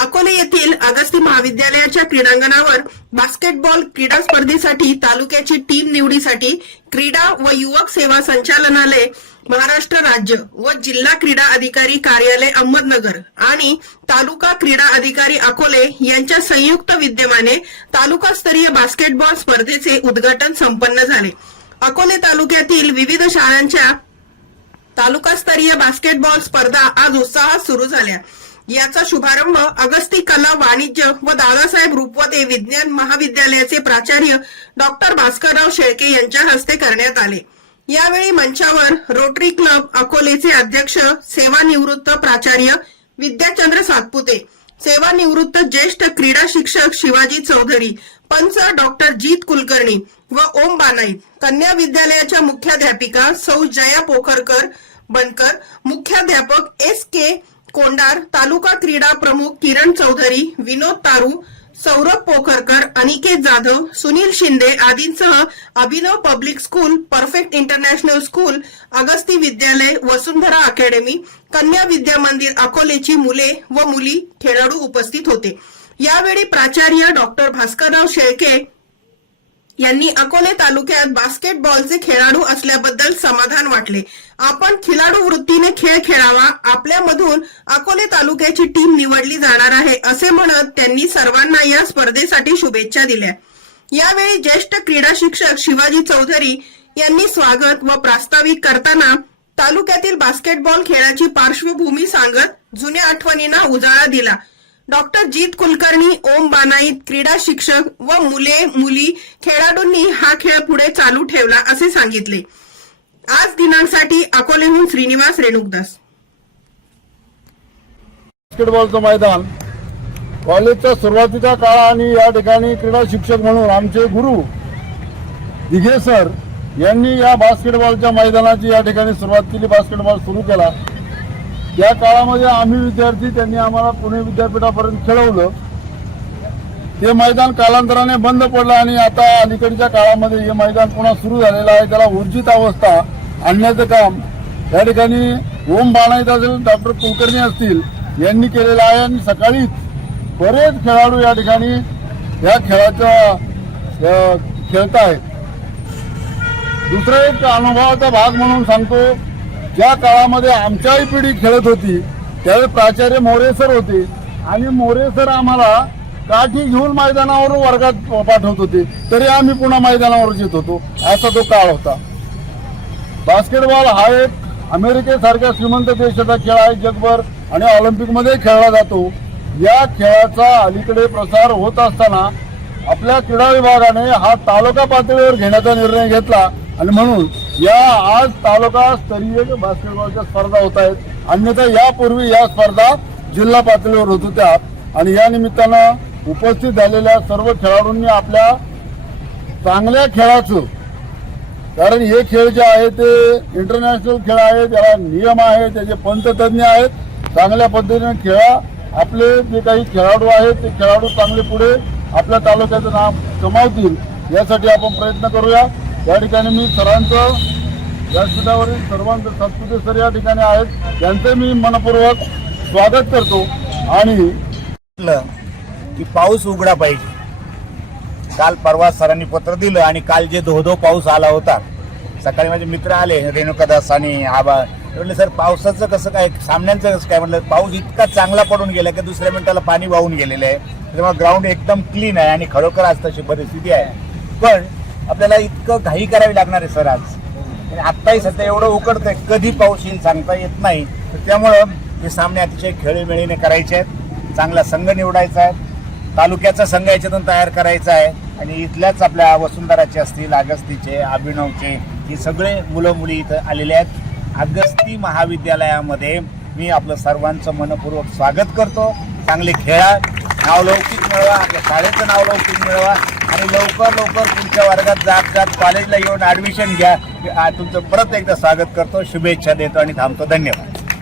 अकोले येथील अगस्ती महाविद्यालयाच्या क्रीडांगणावर बास्केटबॉल क्रीडा स्पर्धेसाठी तालुक्याची टीम निवडीसाठी क्रीडा व युवक सेवा संचालनालय महाराष्ट्र राज्य व जिल्हा क्रीडा अधिकारी कार्यालय अहमदनगर आणि तालुका क्रीडा अधिकारी अकोले यांच्या संयुक्त विद्यमाने तालुकास्तरीय बास्केटबॉल स्पर्धेचे उद्घाटन संपन्न झाले. अकोले तालुक्यातील विविध शाळांच्या तालुकास्तरीय बास्केटबॉल स्पर्धा आज उत्साहात सुरू झाल्या. याचा शुभारंभ अगस्ती कला वाणिज्य व दादासाहेब रूपवते विज्ञान महाविद्यालयाचे प्राचार्य डॉक्टर भास्करराव शेळके यांच्या हस्ते करण्यात आले. यावेळी मंचावर रोटरी क्लब अकोलेचे अध्यक्ष सेवानिवृत्त प्राचार्य विद्याचंद्र सातपुते सेवानिवृत्त ज्येष्ठ क्रीडा शिक्षक शिवाजी चौधरी पंच डॉक्टर जीत कुलकर्णी व ओम बानाई कन्या विद्यालयाच्या मुख्याध्यापिका सौ जया पोखरकर बनकर मुख्याध्यापक एस के कोंडार तालुका क्रीडा प्रमुख किरण चौधरी विनोद तारू सौरभ पोखरकर अनिकेत जाधव सुनील शिंदे आदींसह Abhinav public school perfect international school Agasti Vidyalaya Vasundhara academy कन्या विद्या मंदिर अकोलेची मुले व मुली खेळाडू उपस्थित होते. यावेळी प्राचार्य डॉक्टर भास्करराव शेळके यांनी अकोले तालुक्यात बास्केटबॉलचे खेळाडू असल्याबद्दल समाधान वाटले. आपण खिलाडू वृत्तीने खेळ खेळावा आपल्यामधून अकोले तालुक्याची टीम निवडली जाणार आहे असे म्हणत त्यांनी सर्वांना या स्पर्धेसाठी शुभेच्छा दिल्या. यावेळी ज्येष्ठ क्रीडा शिक्षक शिवाजी चौधरी यांनी स्वागत व प्रास्ताविक करताना तालुक्यातील बास्केटबॉल खेळाची पार्श्वभूमी सांगत जुन्या आठवणींना उजाळा दिला. डॉक्टर जीत कुलकर्णी ओम बानाईत क्रीडा शिक्षक व मुले मुली खेळाडूंनी हा खेळ पुढे चालू ठेवला असे सांगितले. आज दिनांसाठी अकोलेहून श्रीनिवास रेणुकदास. बास्केटबॉलचं मैदान. कॉलेजच्या सुरुवातीच्या काळा आणि या ठिकाणी क्रीडा शिक्षक म्हणून आमचे गुरु दिघे सर यांनी या बास्केटबॉलच्या मैदानाची या ठिकाणी सुरुवात केली. बास्केटबॉल सुरू केला. त्या काळामध्ये आम्ही विद्यार्थी त्यांनी आम्हाला पुणे विद्यापीठापर्यंत खेळवलं. ते मैदान कालांतराने बंद पडलं आणि आता अलीकडच्या काळामध्ये हे मैदान पुन्हा सुरू झालेलं आहे. त्याला ऊर्जित अवस्था आणण्याचं काम या ठिकाणी ओम बाणाईत असेल डॉक्टर कुलकर्णी असतील यांनी केलेलं आहे. आणि सकाळीच बरेच खेळाडू या ठिकाणी या खेळाच्या खेळत आहेत दुसरा एक अनुभवाचा भाग म्हणून सांगतो. ज्या काळामध्ये आमच्याही पिढी खेळत होती त्यावेळी प्राचार्य मोरे सर होते. आणि मोरे सर आम्हाला काठी घेऊन मैदानावर वर्गात पाठवत होते. तरी आम्ही पुन्हा मैदानावर येत होतो. असा तो काळ होता. बास्केटबॉल हा एक अमेरिकेसारख्या श्रीमंत देशाचा खेळ आहे. जगभर आणि ऑलिम्पिकमध्ये खेळला जातो. या खेळाचा अलीकडे प्रसार होत असताना आपल्या क्रीडा विभागाने हा तालुका पातळीवर घेण्याचा निर्णय घेतला. आणि म्हणून या आज तालुका स्तरीय बास्केटबॉलच्या स्पर्धा होत आहेत अन्यथा यापूर्वी या स्पर्धा जिल्हा पातळीवर होत होत्या. आणि या निमित्तानं उपस्थित झालेल्या सर्व खेळाडूंनी आपल्या चांगल्या खेळाचं कारण हे खेळ जे आहे ते इंटरनॅशनल खेळ आहे त्याला नियम आहे त्याचे पंचतज्ञ आहेत. चांगल्या पद्धतीने खेळा. आपले जे काही खेळाडू आहेत ते खेळाडू चांगले पुढे आपल्या तालुक्याचं नाव कमावतील यासाठी आपण प्रयत्न करूया. या ठिकाणी मी सरांचं व्यासपीठावरील सर्वांचं संस्कृती सर या ठिकाणी आहेत. त्यांचं मी मनपूर्वक स्वागत करतो आणि म्हटलं की पाऊस उघडा पाहिजे. काल परवा सरांनी पत्र दिलं आणि काल जे धो धो पाऊस आला होता सकाळी माझे मित्र आले रेणुकादास आणि आबा. म्हटलं सर पावसाचं कसं काय सामन्यांचं कसं काय? म्हटलं पाऊस इतका चांगला पडून गेला की दुसऱ्या मिनिटाला पाणी वाहून गेलेलं आहे. त्याच्यामुळे ग्राउंड एकदम क्लीन आहे आणि खरोखर आज तशी परिस्थिती आहे. पण आपल्याला इतकं घाई करावी लागणार आहे सर आज. आणि आत्ताही सध्या एवढं उकडतंय कधी पाऊस येईल सांगता येत नाही. तर त्यामुळं हे सामने अतिशय खेळीमेळीने करायचे आहेत. चांगला संघ निवडायचा आहे. तालुक्याचा संघ याच्यातून तयार करायचा आहे. आणि इथल्याच आपल्या वसुंधराचे असतील अगस्तीचे अभिनवचे हे सगळे मुलं मुली इथं आलेले आहेत. अगस्ती महाविद्यालयामध्ये मी आपलं सर्वांचं मनपूर्वक स्वागत करतो. चांगले खेळा नावलौकिक मिळवा आपल्या शाळेचं नावलौकिक मिळवा. आणि लवकर लवकर तुमच्या वर्गात जात जात कॉलेजला येऊन ॲडमिशन घ्या. तुमचं परत एकदा स्वागत करतो. शुभेच्छा देतो आणि थांबतो. धन्यवाद.